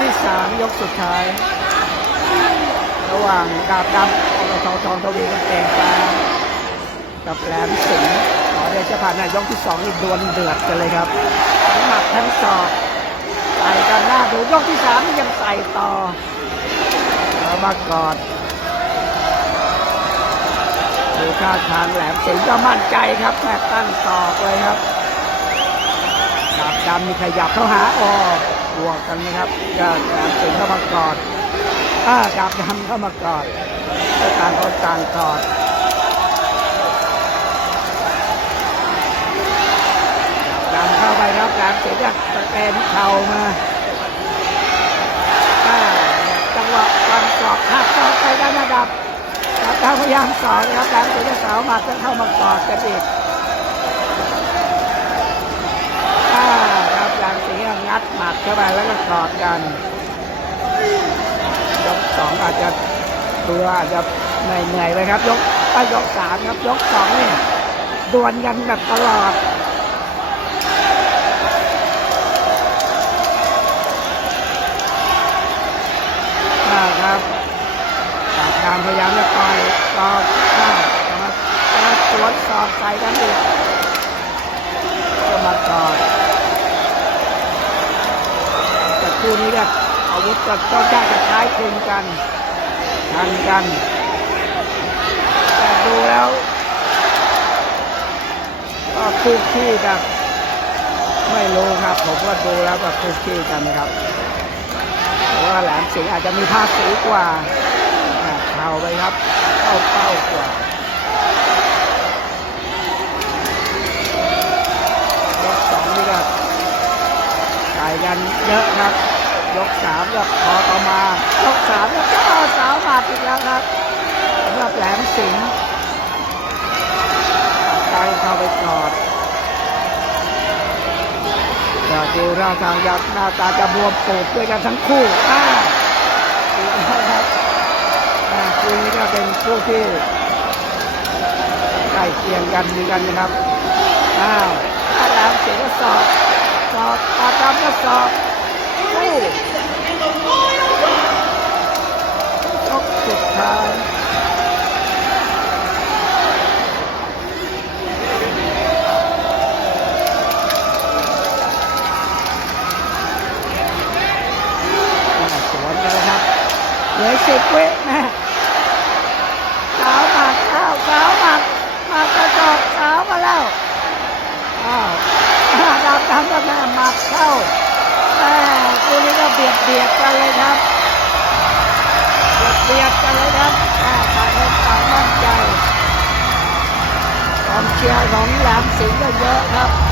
ที่สามยกสุดท้าย ระหว่างดาบดำอรทองทองทวีกันเองฟ้ากับแหลมสิงห์ขอเดชะพันธ์นยกที่สองนี่ดวลเดือดกันเลยครับทั้งหมัดทั้งศอกใส่กันหน้าดูยกที่สามยังใส่ต่อเอามากอดดูท่าทางแหลมสิงห์ก็มั่นใจครับแม่ตั้งศอกเลยครับดาบดำมีขยับเข้าหาออก บวกกันนะครับก็แหลมสิงเข้ามากอดอ่าดาบดำเข้ามากอดต่างคนต่างกอดดำเข้าไปครับแหลมสิงห์ก็ตะเกนเข่ามาจังหวะความสอกหักสอกไปกันนะดับดำพยายามสอดนะครับแหลมสิงห์จะสาวหมัดจะเข้ามากอดกันอีก อ่าครับยางสีงัดหมัด เข้าไปแล้วก็กอดกันยกสองอาจจะตัวอาจจะเหนื่อยเหนื่อยๆไปครับ ยกไปยกสามครับ ยกสองนี่ดวลกันแบบตลอดอ่าครับปากามพยายามจะต่อยต่อข้าจะมาจะมาสวนสอบใส่กันอีกก็มากอด แต่ คู่นี้ก็อาวุธก็ต้องได้จะคล้ายคลึงกันทันกัน แต่ดูแล้ว ก็คู่ขี้กับไม่รู้ครับ ผมว่าดูแล้วก็คู่ขี้กันนะครับว่าแหลมสิงห์อาจจะมีภาคสูงกว่าอ่าเข่าไปครับเข้าเป้ากว่า ยกสองนี่ก็ จ่า ยันเยอะครับ ยกสามยกพอต่อมายกสามยก็เจ้าสาวบาดอีกแล้วครับสำหรับแหลมสิงห์ใจเข้าไปกอดจะดูท่างทางจะหน้าตาจะบวมปูดด้วยกันทั้งคู่อ่าครับคู่นี้ก็เป็นคู่ที่ใกล้เคียงกันเหมือนกันนะครับอ้าวแหลมสิงห์ ปากดำก็สอบสู้ยกสุดท้ายอ่าสวนกันเลยครับเหลือสิบวิแม่สาวหมัดข้าวสาวหมัดหมัดกระจอกสาวมาแล้ว อ้าวอ่าดาบดำก็แม่หมัดเข้าแม่คู่นี้ก็เบียดเบียดกันเลยครับเบียดเบียดกันเลยครับอ่าต่างคนต่างมั่นใจความเชียร์ของแหลมสิงห์ก็เยอะครับ